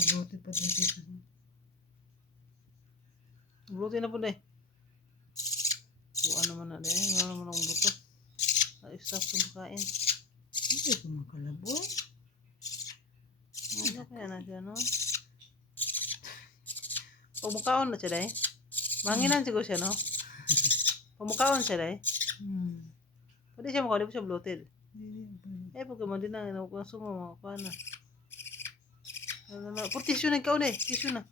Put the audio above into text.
Mabuti pa dito. Buti na po na eh. Kung ano man na din. Ano naman ang buto. Stop sa makain. Hindi ko makalaboy. Ano kaya na siya, no? Pagmukaon na siya, day. Manginan siguro siya, no? Pagmukaon siya, day. Pwede siya mukha, di po siya bloated. Pagkaman din na, inawag ko na sumo, mga kuha na. Por tissue na ikaw na eh. Tissue na.